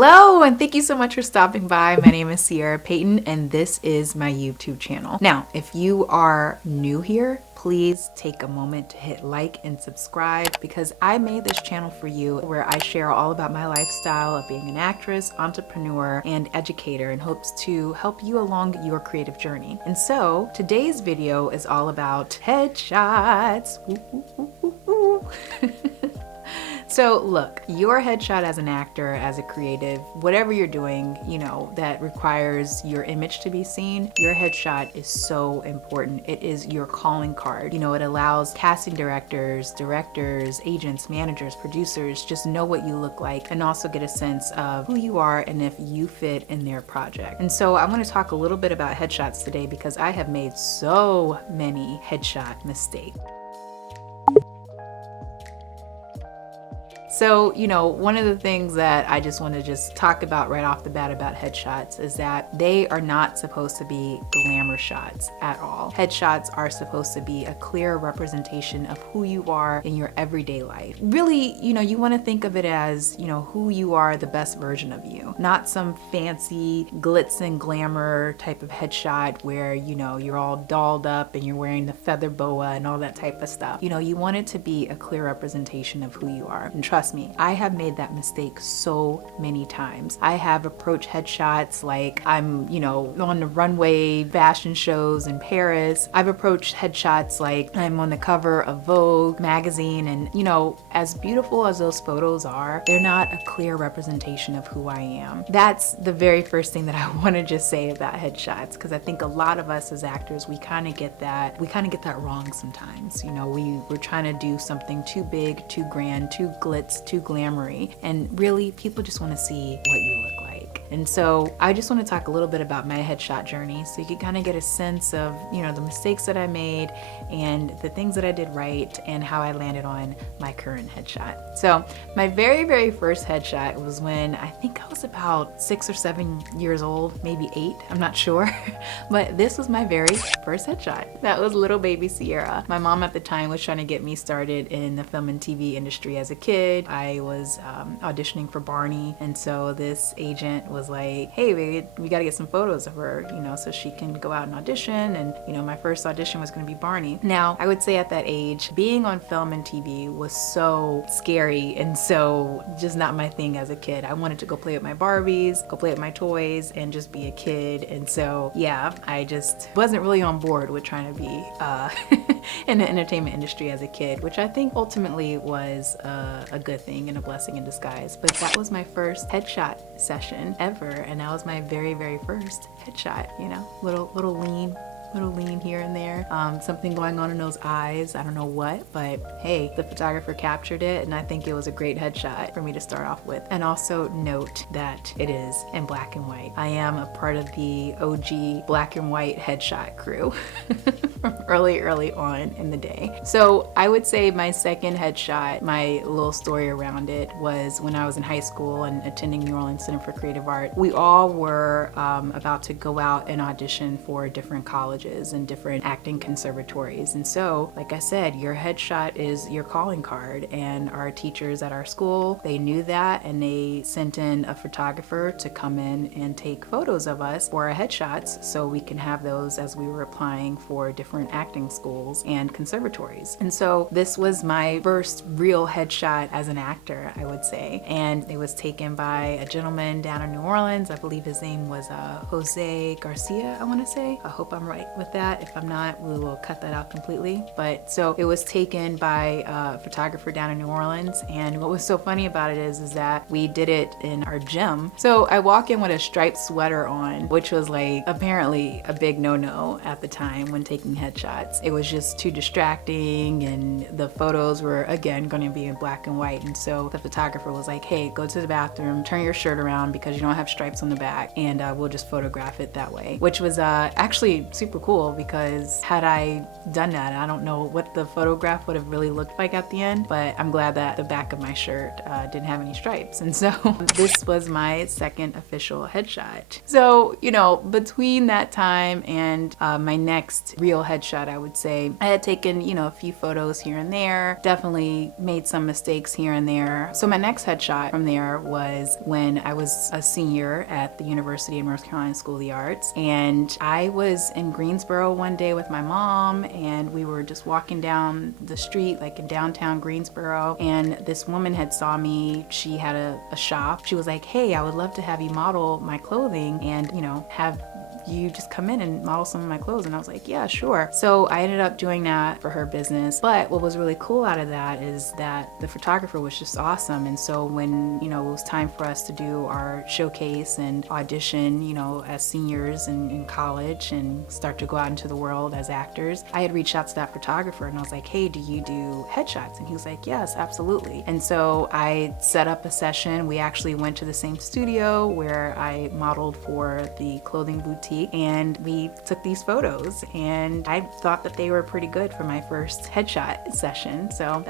Hello, and thank you so much for stopping by. My name is Ciera Payton, and this is my YouTube channel. Now, if you are new here, please take a moment to hit like and subscribe because I made this channel for you where I share all about my lifestyle of being an actress, entrepreneur, and educator in hopes to help you along your creative journey. And so today's video is all about headshots. So look, your headshot as an actor, as a creative, whatever you're doing, you know, that requires your image to be seen, your headshot is so important. It is your calling card. You know, it allows casting directors, agents, managers, producers, just know what you look like and also get a sense of who you are and if you fit in their project. And so I want to talk a little bit about headshots today because I have made so many headshot mistakes. So, you know, one of the things that I just want to talk about right off the bat about headshots is that they are not supposed to be glamour shots at all. Headshots are supposed to be a clear representation of who you are in your everyday life. Really, you know, you want to think of it as, you know, who you are, the best version of you, not some fancy glitz and glamour type of headshot where, you know, you're all dolled up and you're wearing the feather boa and all that type of stuff. You know, you want it to be a clear representation of who you are. And trust me, I have made that mistake so many times. I have approached headshots like I'm, you know, on the runway fashion shows in Paris. I've approached headshots like I'm on the cover of Vogue magazine, and you know, as beautiful as those photos are, they're not a clear representation of who I am. That's the very first thing that I want to just say about headshots, because I think a lot of us as actors, we kind of get that wrong sometimes. You know, we're trying to do something too big, too grand, too glitz, too glamoury, and really people just want to see what you look like. And so I just want to talk a little bit about my headshot journey so you can kind of get a sense of, you know, the mistakes that I made and the things that I did right and how I landed on my current headshot. So my very, very first headshot was when I think I was about 6 or 7 years old, maybe 8, I'm not sure. But this was my very first headshot. That was little baby Ciera. My mom at the time was trying to get me started in the film and TV industry as a kid. I was auditioning for Barney, and so this agent was like, hey, we got to get some photos of her, you know, so she can go out and audition. And you know, my first audition was going to be Barney. Now, I would say at that age, being on film and TV was so scary and so just not my thing as a kid. I wanted to go play with my Barbies, go play with my toys, and just be a kid. And so, yeah, I just wasn't really on board with trying to be in the entertainment industry as a kid, which I think ultimately was a good thing and a blessing in disguise. But that was my first headshot session ever, and that was my very, very first headshot. You know, little lean here and there, something going on in those eyes, I don't know what, but hey, the photographer captured it, and I think it was a great headshot for me to start off with. And also note that it is in black and white. I am a part of the OG black and white headshot crew from early on in the day. So I would say my second headshot, my little story around it, was when I was in high school and attending New Orleans Center for Creative Art. We all were about to go out and audition for different colleges and different acting conservatories. And so, like I said, your headshot is your calling card, and our teachers at our school, they knew that, and they sent in a photographer to come in and take photos of us for our headshots so we can have those as we were applying for different acting schools and conservatories. And so this was my first real headshot as an actor, I would say, and it was taken by a gentleman down in New Orleans. I believe his name was Jose Garcia, I want to say. I hope I'm right with that. If I'm not, we will cut that out completely. But so it was taken by a photographer down in New Orleans, and what was so funny about it is that we did it in our gym. So I walk in with a striped sweater on, which was like apparently a big no-no at the time when taking headshots. It was just too distracting, and the photos were again going to be in black and white. And so the photographer was like, hey, go to the bathroom, turn your shirt around because you don't have stripes on the back, and we'll just photograph it that way, which was actually super cool, because had I done that, I don't know what the photograph would have really looked like at the end, but I'm glad that the back of my shirt didn't have any stripes. And so this was my second official headshot. So, you know, between that time and my next real headshot, I would say. I had taken, you know, a few photos here and there, definitely made some mistakes here and there. So my next headshot from there was when I was a senior at the University of North Carolina School of the Arts, and I was in Greensboro one day with my mom, and we were just walking down the street, like in downtown Greensboro, and this woman had saw me. She had a shop. She was like, hey, I would love to have you model my clothing and, you know, have you just come in and model some of my clothes. And I was like, yeah, sure. So I ended up doing that for her business. But what was really cool out of that is that the photographer was just awesome. And so when, you know, it was time for us to do our showcase and audition, you know, as seniors in college and start to go out into the world as actors, I had reached out to that photographer and I was like, hey, do you do headshots? And he was like, yes, absolutely. And so I set up a session. We actually went to the same studio where I modeled for the clothing boutique, and we took these photos, and I thought that they were pretty good for my first headshot session. So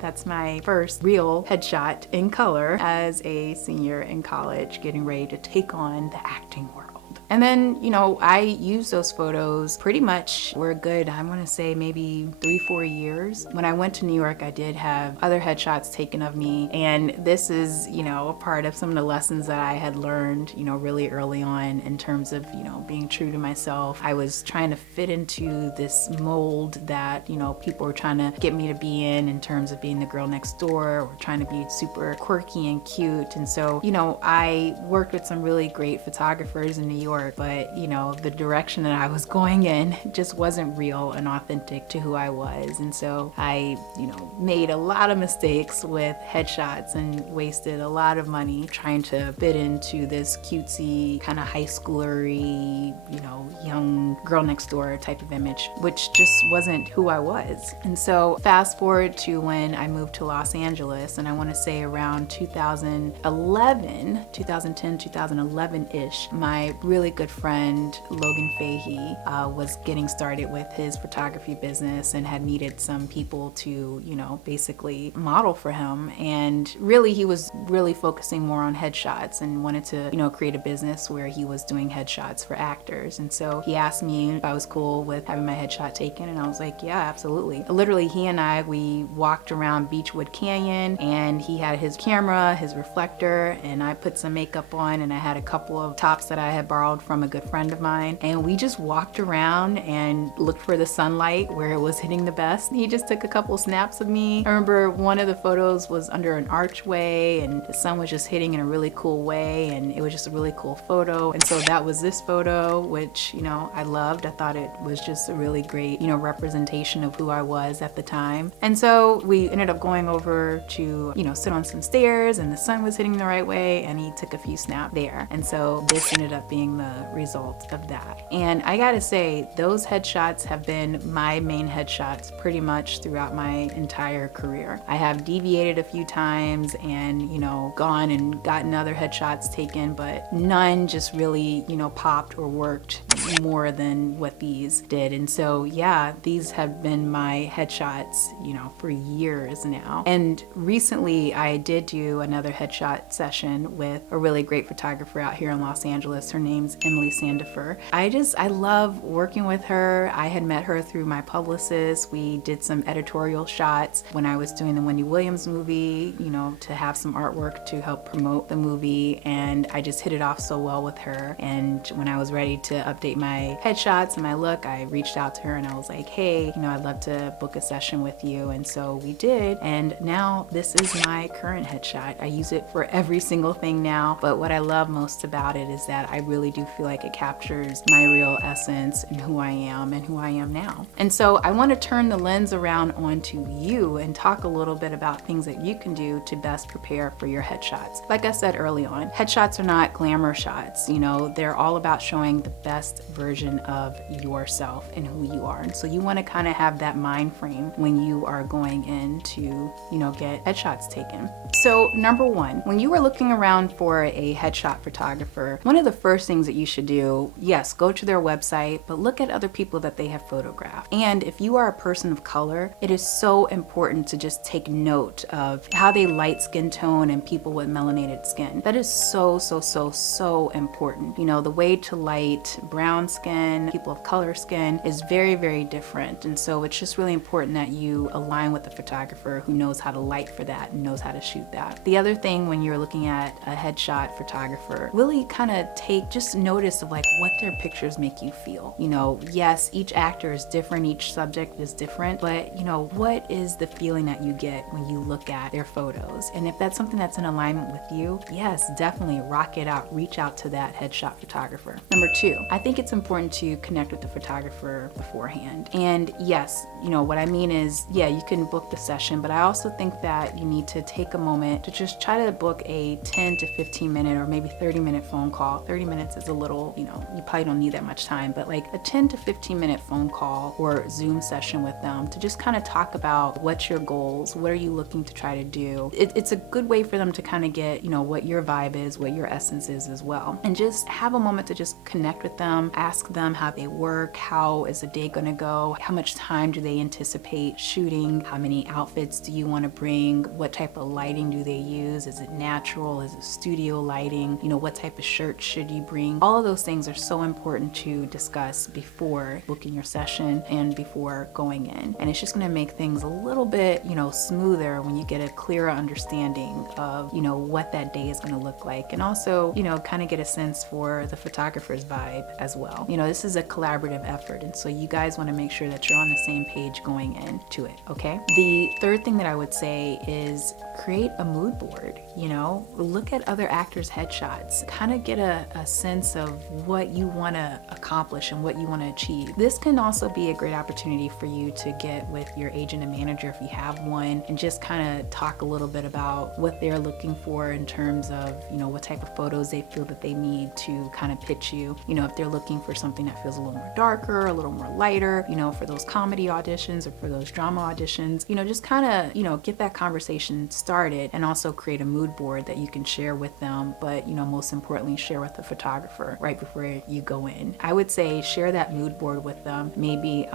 that's my first real headshot in color as a senior in college getting ready to take on the acting world. And then, you know, I used those photos pretty much, we're good, I want to say maybe 3-4 years. When I went to New York, I did have other headshots taken of me. And this is, you know, a part of some of the lessons that I had learned, you know, really early on in terms of, you know, being true to myself. I was trying to fit into this mold that, you know, people were trying to get me to be in terms of being the girl next door or trying to be super quirky and cute. And so, you know, I worked with some really great photographers in New York, but you know, the direction that I was going in just wasn't real and authentic to who I was. And so I, you know, made a lot of mistakes with headshots and wasted a lot of money trying to fit into this cutesy kind of high schoolery, you know, young girl next door type of image, which just wasn't who I was. And so fast forward to when I moved to Los Angeles, and I want to say around 2010, 2011-ish, my really good friend Logan Fahey was getting started with his photography business and had needed some people to, you know, basically model for him. And really, he was really focusing more on headshots and wanted to, you know, create a business where he was doing headshots for actors. And so he asked me if I was cool with having my headshot taken, and I was like, yeah, absolutely. Literally, he and I, we walked around Beechwood Canyon, and he had his camera, his reflector, and I put some makeup on, and I had a couple of tops that I had borrowed from a good friend of mine, and we just walked around and looked for the sunlight where it was hitting the best. He just took a couple snaps of me. I remember one of the photos was under an archway, and the sun was just hitting in a really cool way, and it was just a really cool photo. And so that was this photo, which, you know, I loved. I thought it was just a really great, you know, representation of who I was at the time. And so we ended up going over to, you know, sit on some stairs, and the sun was hitting the right way, and he took a few snaps there. And so this ended up being the result of that. And I gotta say, those headshots have been my main headshots pretty much throughout my entire career. I have deviated a few times and, you know, gone and gotten other headshots taken, but none just really, you know, popped or worked more than what these did. And so, yeah, these have been my headshots, you know, for years now. And recently I did do another headshot session with a really great photographer out here in Los Angeles. Her name's Emily Sandifer. I love working with her. I had met her through my publicist. We did some editorial shots when I was doing the Wendy Williams movie, you know, to have some artwork to help promote the movie. And I just hit it off so well with her. And when I was ready to update my headshots and my look, I reached out to her and I was like, hey, you know, I'd love to book a session with you. And so we did. And now this is my current headshot. I use it for every single thing now. But what I love most about it is that I really do feel like it captures my real essence and who I am now. And so I want to turn the lens around onto you and talk a little bit about things that you can do to best prepare for your headshots. Like I said early on, headshots are not glamour shots. You know, they're all about showing the best version of yourself and who you are. And so you want to kind of have that mind frame when you are going in to, you know, get headshots taken. So number one, when you are looking around for a headshot photographer, one of the first things that you should do, yes, go to their website, but look at other people that they have photographed. And if you are a person of color, it is so important to just take note of how they light skin tone and people with melanated skin. That is so important. You know, the way to light brown skin skin, people of color skin is very, very different. And so it's just really important that you align with a photographer who knows how to light for that and knows how to shoot that. The other thing when you're looking at a headshot photographer, really kind of just notice of like what their pictures make you feel. You know, yes, each actor is different, each subject is different, but you know, what is the feeling that you get when you look at their photos? And if that's something that's in alignment with you, yes, definitely rock it out, reach out to that headshot photographer. Number two, I think it's important to connect with the photographer beforehand. And yes, you know, what I mean is, yeah, you can book the session, but I also think that you need to take a moment to just try to book a 10 to 15 minute or maybe 30-minute phone call. 30 minutes is a little, you know, you probably don't need that much time, but like a 10 to 15-minute phone call or Zoom session with them to just kind of talk about what's your goals, what are you looking to try to do. It's a good way for them to kind of get, you know, what your vibe is, what your essence is as well. And just have a moment to just connect with them, ask them how they work, how is the day gonna go, how much time do they anticipate shooting, how many outfits do you want to bring, what type of lighting do they use, is it natural, is it studio lighting, you know, what type of shirt should you bring. All of those things are so important to discuss before booking your session and before going in. And it's just going to make things a little bit, you know, smoother when you get a clearer understanding of, you know, what that day is going to look like. And also, you know, kind of get a sense for the photographer's vibe as well. You know, this is a collaborative effort, and so you guys want to make sure that you're on the same page going into it, okay? The third thing that I would say is create a mood board. You know, look at other actors' headshots, kind of get a sense of what you want to accomplish and what you want to achieve. This can also be a great opportunity for you to get with your agent and manager if you have one, and just kind of talk a little bit about what they're looking for in terms of, you know, what type of photos they feel that they need to kind of pitch you. You know, if they're looking for something that feels a little more darker, a little more lighter, you know, for those comedy auditions or for those drama auditions, you know, just kind of, you know, get that conversation started and also create a mood board that you can share with them, but, you know, most importantly, share with the photographer right before you go in. I would say share that mood board with them maybe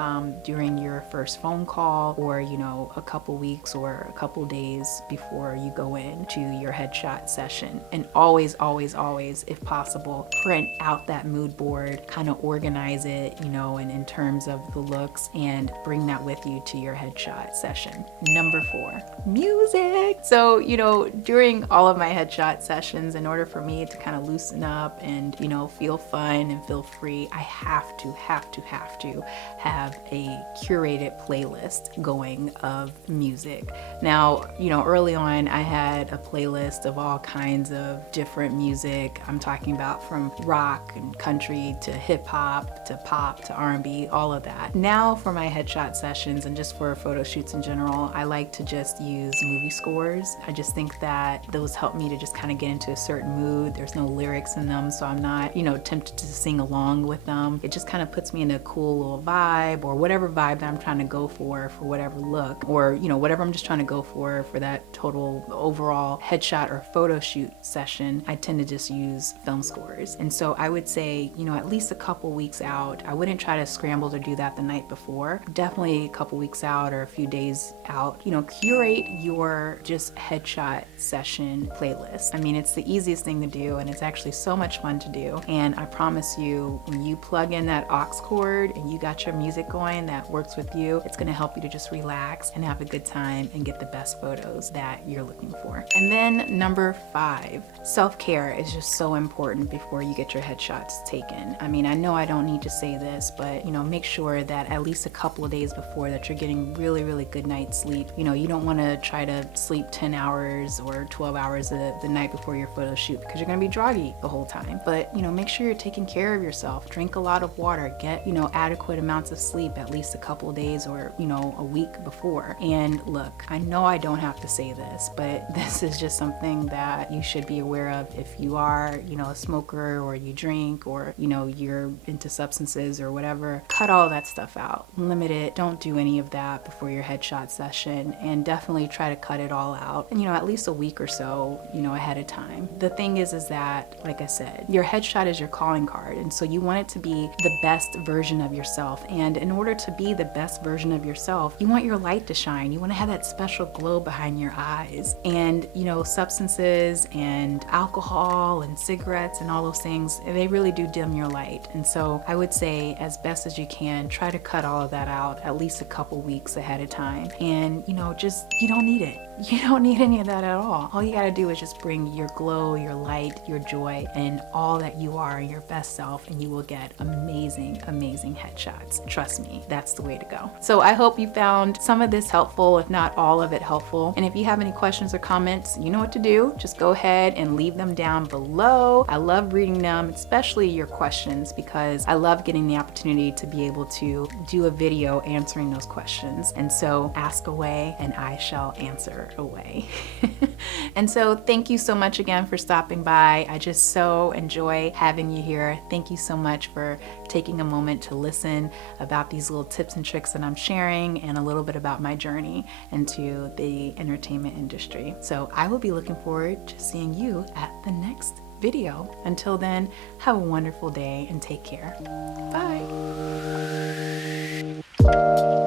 during your first phone call, or, you know, a couple weeks or a couple days before you go in to your headshot session. And always, always, always, if possible, print out that mood board, kind of organize it, you know, and in terms of the looks, and bring that with you to your headshot session. Number 4, music. So, you know, during all of my headshot sessions, in order for me to kind of loosen up and, you know, feel fun and feel free, I have to have a curated playlist going of music. Now, you know, early on I had a playlist of all kinds of different music. I'm talking about from rock and country to hip hop to pop to R&B, all of that. Now for my headshot sessions and just for photo shoots in general, I like to just use movie scores. I just think that those help me to just kind of get into a certain mood. There's no lyrics in them, so I'm not, you know, tempted to sing along with them. It just kind of puts me in a cool little vibe, or whatever vibe that I'm trying to go for whatever look, or, you know, whatever I'm just trying to go for that total overall headshot or photo shoot session. I tend to just use film scores. And so I would say, you know, at least a couple weeks out. I wouldn't try to scramble to do that the night before. Definitely a couple weeks out or a few days out. You know, curate your just headshot session playlist. I mean, it's the easiest thing to do, and it's actually so much fun to do. And I promise you, when you plug in that aux cord and you got your music going that works with you, it's going to help you to just relax and have a good time and get the best photos that you're looking for. And then number 5, self-care is just so important before you get your headshots taken. I mean, I know I don't need to say this, but, you know, make sure that at least a couple of days before that you're getting really, really good night's sleep. You know, you don't want to try to sleep 10 hours or 12 hours the night before your photo shoot, because you're going to be groggy the whole time. But, you know, make sure you're taking care of yourself. Drink a lot of water. Get, you know, adequate amounts of sleep at least a couple of days or, you know, a week before. And look, I know I don't have to say this, but this is just something that you should be aware of if you are, you know, a smoker, or you drink, or, you know, you're into substances or whatever. Cut all that stuff out. Limit it. Don't do any of that before your headshot session, and definitely try to cut it all out. And, you know, at least a week or so, you know, ahead of time. The thing is that, like I said, your headshot is your calling card, and so you want it to be the best version of yourself. And in order to be the best version of yourself, you want your light to shine. You want to have that special glow behind your eyes. And, you know, substances and alcohol and cigarettes and all those things, they really do dim your light. And so So I would say, as best as you can, try to cut all of that out at least a couple weeks ahead of time. And just, you don't need it. You don't need any of that at all. All you gotta do is just bring your glow, your light, your joy, and all that you are, your best self, and you will get amazing, amazing headshots. Trust me, that's the way to go. So I hope you found some of this helpful, if not all of it helpful. And if you have any questions or comments, you know what to do. Just go ahead and leave them down below. I love reading them, especially your questions, because I love getting the opportunity to be able to do a video answering those questions. And so ask away and I shall answer away. And so thank you so much again for stopping by. I just so enjoy having you here. Thank you so much for taking a moment to listen about these little tips and tricks that I'm sharing and a little bit about my journey into the entertainment industry. So I will be looking forward to seeing you at the next video. Until then, have a wonderful day and take care. Bye.